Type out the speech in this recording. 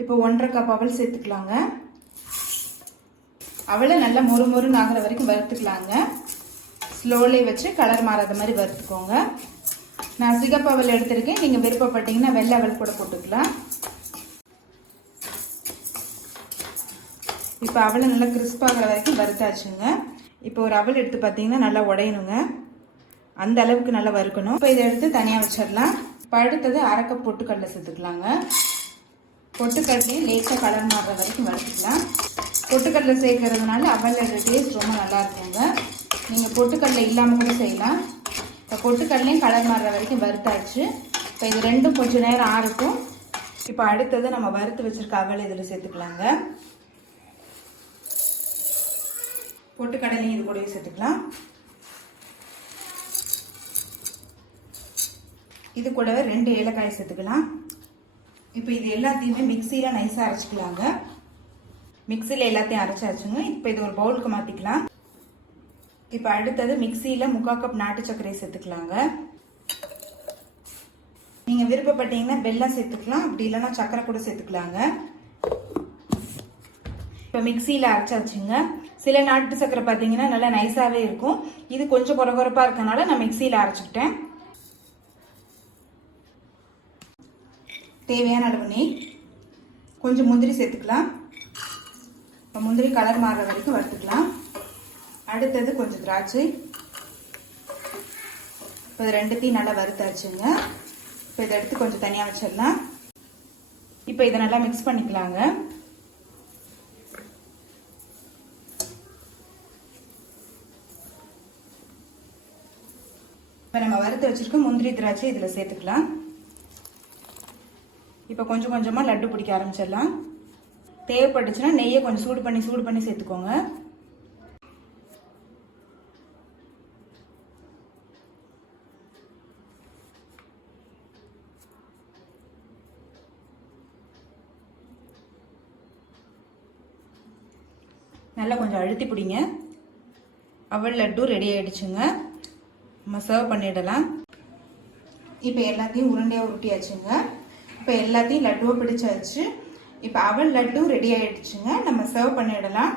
இப்போ 1.5 கப் அவல் சேர்த்துக்கலாங்க. அவலை நல்லா மொறுமொறுன்னு ஆகிற வரைக்கும் வறுத்துக்கலாங்க. ஸ்லோலி வச்சு கலர் மாறாத மாதிரி வறுத்துக்கோங்க. நான் சிகப்பு அவல் எடுத்திருக்கேன். நீங்கள் விருப்பப்பட்டீங்கன்னா வெள்ளை அவல் கூட போட்டுக்கலாம். இப்போ அவலை நல்லா கிறிஸ்பாகிற வரைக்கும் வறுத்தாச்சுங்க. இப்போ ஒரு அவல் எடுத்து பார்த்தீங்கன்னா நல்லா உடையணுங்க. அந்த அளவுக்கு நல்லா வறுக்கணும். இப்போ இதை எடுத்து தனியாக வச்சிடலாம். இப்போ அடுத்தது 1/2 கப் பொட்டுக்கடலை சேர்த்துக்கலாங்க. பொட்டுக்கடலையும் லேசாக கலர் மாறுற வரைக்கும் வறுத்துக்கலாம். பொட்டுக்கடலை சேர்க்கறதுனால அவலோட டேஸ்ட் ரொம்ப நல்லா இருக்குங்க. நீங்கள் பொட்டுக்கடலை இல்லாமல் கூட செய்யலாம். இப்போ பொட்டுக்கடலையும் கலர் மாறுற வரைக்கும் வறுத்தாச்சு. இப்போ இது ரெண்டும் கொஞ்சம் நேரம் ஆறட்டும். இப்போ அடுத்தது நம்ம வறுத்து வச்சிருக்க அவல் இதில் சேர்த்துக்கலாங்க. பொட்டுக்கடலையும் இது கூடவே சேர்த்துக்கலாம். இது கூடவே 2 ஏலக்காய் சேர்த்துக்கலாம். இப்போ இது எல்லாத்தையுமே மிக்சியில் நைஸாக அரைச்சிக்கலாங்க. மிக்சியில் எல்லாத்தையும் அரைச்சாச்சுங்க. இப்போ இது ஒரு பவுலுக்கு மாற்றிக்கலாம். இப்போ அடுத்தது மிக்சியில் 3/4 கப் நாட்டு சர்க்கரை சேர்த்துக்கலாங்க. நீங்கள் விருப்பப்பட்டீங்கன்னா வெல்லம் சேர்த்துக்கலாம். அப்படி இல்லைன்னா சர்க்கரை கூட சேர்த்துக்கலாங்க. இப்போ மிக்சியில் அரைச்சாச்சுங்க. சில நாட்டு சர்க்கரை பார்த்தீங்கன்னா நல்லா நைஸாகவே இருக்கும். இது கொஞ்சம் குறகுறப்பாக இருக்கனால நான் மிக்சியில் அரைச்சிக்கிட்டேன். தேவையான அளவு நெய், கொஞ்சம் முந்திரி சேர்த்துக்கலாம். இப்போ முந்திரி கலர் மாறுற வரைக்கும் வறுத்துக்கலாம். அடுத்தது கொஞ்சம் திராட்சை. இப்போ இது ரெண்டுத்தையும் நல்லா வறுத்தாச்சுங்க. இப்போ இதை எடுத்து கொஞ்சம் தனியாக வச்சிடலாம். இப்போ இதை நல்லா மிக்ஸ் பண்ணிக்கலாங்க. இப்போ நம்ம வறுத்து வச்சிருக்க முந்திரி திராட்சை இதில் சேர்த்துக்கலாம். இப்போ கொஞ்சம் கொஞ்சமாக லட்டு பிடிக்க ஆரம்பிச்சிடலாம். தேவைப்பட்டுச்சுன்னா நெய்யை கொஞ்சம் சூடு பண்ணி சேர்த்துக்கோங்க. நல்லா கொஞ்சம் அழுத்தி பிடிங்க. அவல் லட்டு ரெடி ஆயிடுச்சுங்க. நம்ம சர்வ் பண்ணிடலாம். இப்போ எல்லாத்தையும் உருண்டையாக உருட்டியாச்சுங்க. இப்போ எல்லாத்தையும் லட்டுவை பிடிச்சாச்சு. இப்போ அவல் லட்டு ரெடி ஆயிடுச்சுங்க. நம்ம சர்வ் பண்ணிடலாம்.